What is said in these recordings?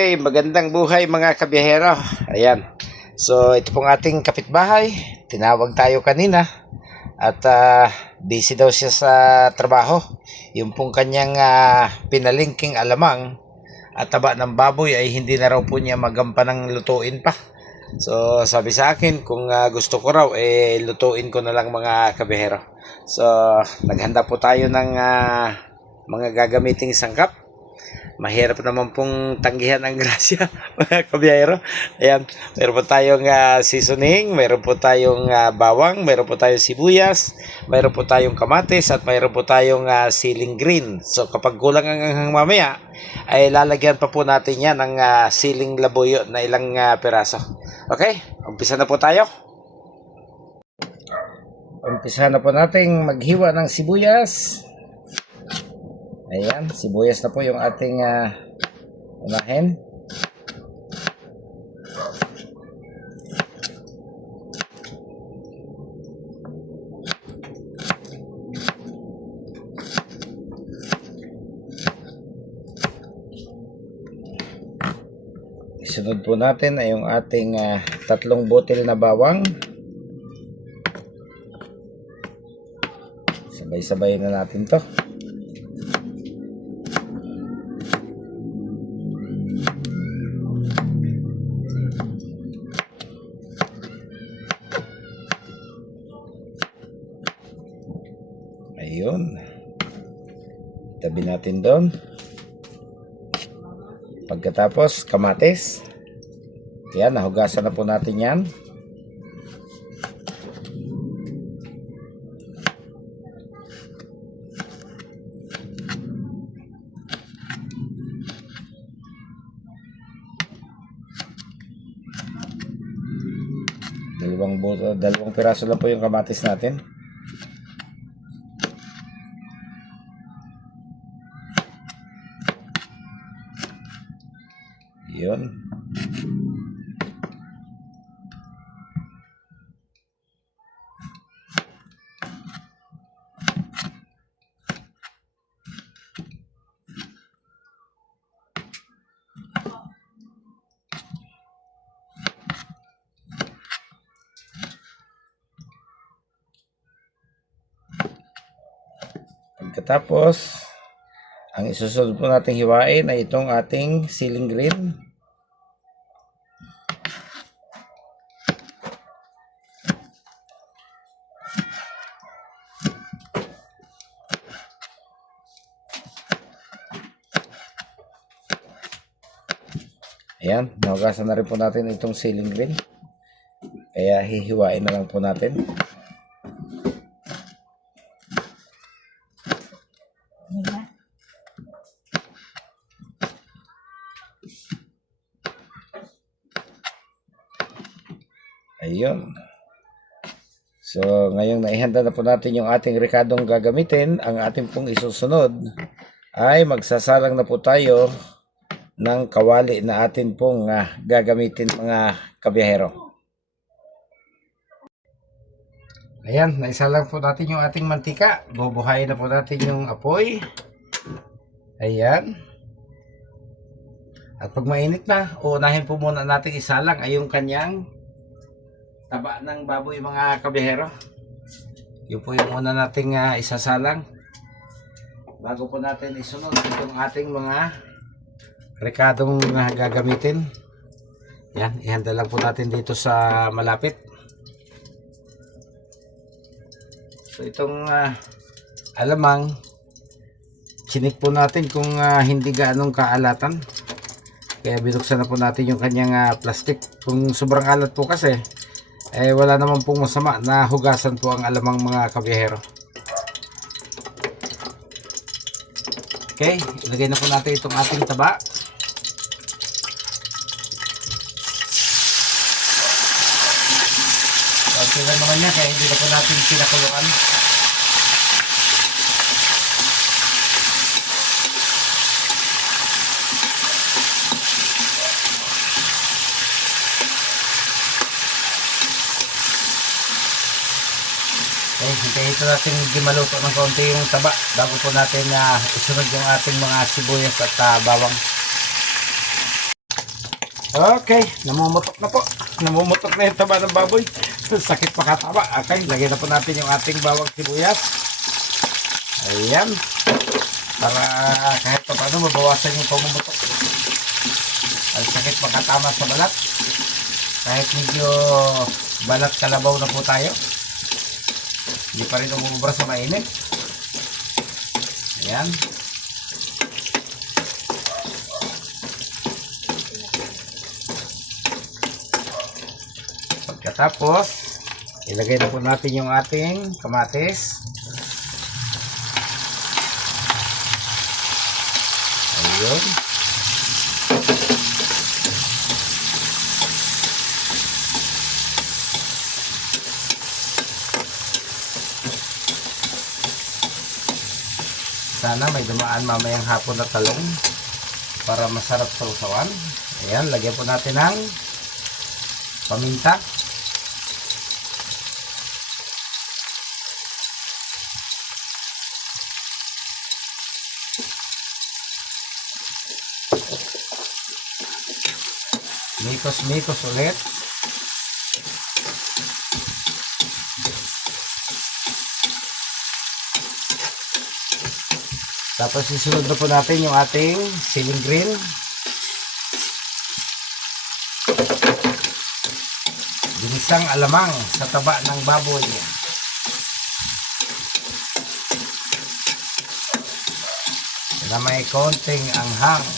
Okay, magandang buhay mga kabiyahero. Ayan. So, ito pong ating kapitbahay. Tinawag tayo kanina at busy daw siya sa trabaho. Yung pong kanyang pinalingking alamang at taba ng baboy ay hindi na raw po niya magampanang lutuin pa. So, sabi sa akin, kung gusto ko raw, lutuin ko na lang mga kabiyahero. So, naghanda po tayo ng mga gagamiting sangkap. Mahirap naman pong tanggihan ang grasya mga kabiyahero. Ayan, meron po tayong seasoning, meron po tayong bawang, meron po tayong sibuyas, meron po tayong kamatis, at meron po tayong siling green. So kapag kulang ang anghang mamaya, ay lalagyan pa po natin yan ng siling labuyo na ilang piraso. Okay, umpisa na po tayo. Umpisa na po nating maghiwa ng sibuyas. Ayan, sibuyas na po yung ating unahin. Isunod po natin ay yung ating 3 botel na bawang. Sabay-sabay na natin to. Ayun. Tabi natin doon. Pagkatapos, kamatis. Yan, nahugasan na po natin yan. Dalawang piraso lang po yung kamatis natin. Yun. Pagkatapos, ang isusunod po nating hiwain ay itong ating siling green. Ayan, nahugasan na rin po natin itong siling green. Kaya hihiwain na lang po natin. Ayun. So, ngayong naihanda na po natin yung ating rekadong gagamitin, ang ating pong isusunod ay magsasalang na po tayo ng kawali na atin pong gagamitin mga kabiyahero. Ayan, naisalang po natin yung ating mantika. Bubuhayin na po natin yung apoy. Ayan. At pag mainit na, uunahin po muna natin isalang ay yung kanyang taba ng baboy mga kabiyahero. Yun po yung una nating isasalang bago po natin isunod itong ating mga rekadong gagamitin. Yan, ihanda lang po natin dito sa malapit. So itong alamang, chinik po natin kung hindi gaanong kaalatan. Kaya binuksan na po natin yung kanyang plastic. Kung sobrang alat po kasi, wala naman pong masama na hugasan po ang alamang mga kabiyahero. Okay, ilagay na po natin itong ating taba. Okay lang naman niya, kaya hindi na po natin pinakuluan. Okay, hintayin ito natin gimaluto ng kaunti yung taba bago po natin isunod yung ating mga sibuyas at bawang. Okay, namumutok na po. Namumutok na yung taba ng baboy. Sakit makataba. Okay, lagyan na po natin yung ating bawang sibuyas. Ayan. Para kahit pa paano mabawasan yung pamumutok. Ang sakit makatama sa balat. Kahit medyo balat kalabaw na po tayo. Hindi pa rin umubra sa mainit. Ayan. Pagkatapos, ilagay na po natin yung ating kamatis. Ayun. Sana may dumaan mamayang hapon na talong para masarap sa usawan. Ayan, lagyan po natin ng paminta. Mikos-mikos ulit. Tapos isunod na po natin yung ating siling green. Ginisang alamang sa taba ng baboy. Na may konting anghang.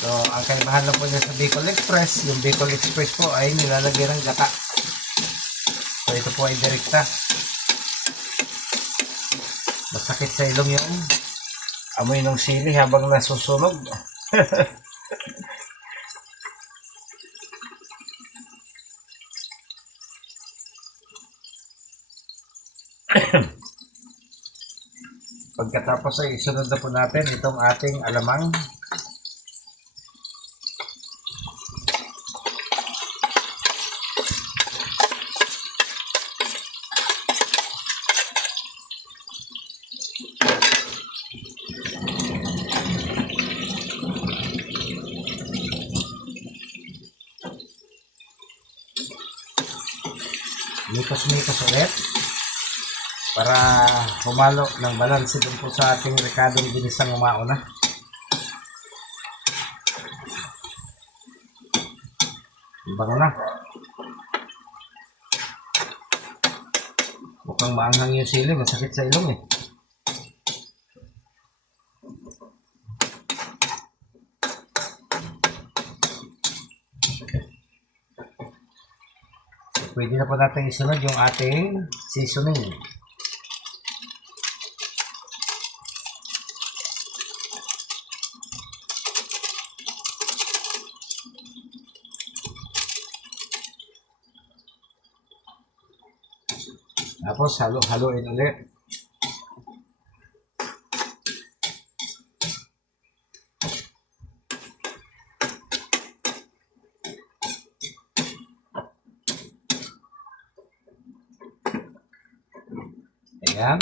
So, ang kaibahan lang po niya sa Bicol Express, yung Bicol Express po ay nilalagay ng gata. So, ito po ay direkta. Masakit sa ilong yung amoy ng sili habang nasusunog. Pagkatapos ay isunod na po natin itong ating alamang. Mikos-mikos ulit para humalo ng balanse dun po sa ating rekadong ginisang umauna. Bango na. Mukhang maanghang yung sili, masakit sa ilong eh. Pwede na po natin isunod yung ating seasoning. Tapos halo-haloin ulit. Ayan.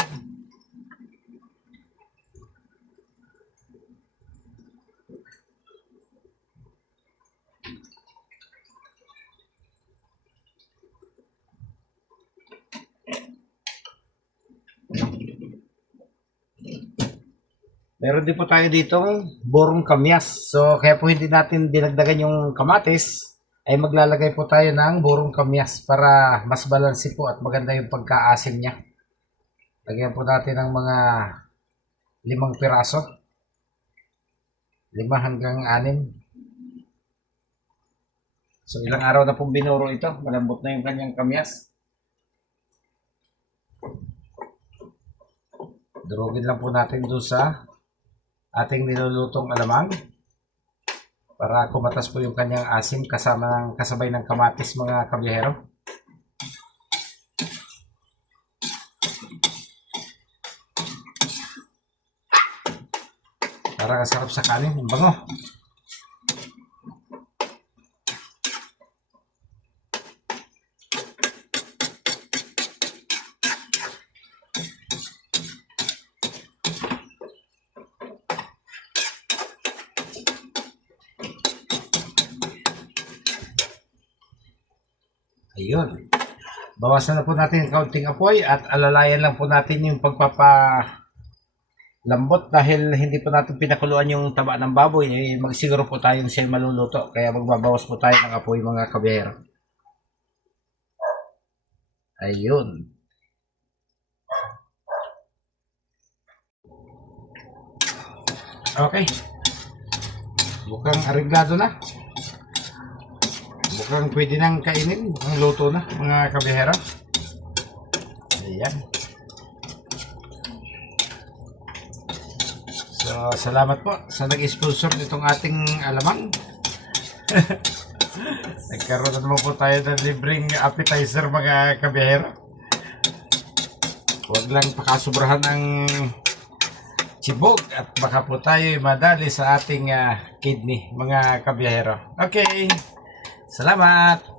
Meron din po tayo ditong burong kamyas. So, kaya po hindi natin dinagdagan yung kamatis, ay maglalagay po tayo ng burong kamyas para mas balanse po at maganda yung pagkaasim niya. Lagyan po natin ng mga 5 piraso. 5 hanggang 6. So, ilang araw na pong binuro ito. Malambot na yung kanyang kamyas. Durugin lang po natin doon sa ating nilulutong alamang para kumatas po yung kanyang asim kasabay ng kamatis, mga kabiyahero. Para kasarap sa kanin, ang bango. Ayun. Bawasan na po natin yung kaunting apoy at alalayan lang po natin yung pagpapalambot dahil hindi po natin pinakuluan yung taba ng baboy. Magsiguro po tayong siya maluluto. Kaya magbabawas po tayo ng apoy mga kabiyahero. Ayun. Okay. Mukhang areglado na. Mukhang pwede nang kainin. Mukhang luto na mga kabihera. Ayan. So, salamat po sa nag-sponsor nitong ating alamang. Nagkaroon na naman po tayo ng libreng appetizer mga kabihera. Huwag lang pakasubrahan ng chibog at baka po tayo madali sa ating kidney mga kabihera. Okay. Salamat!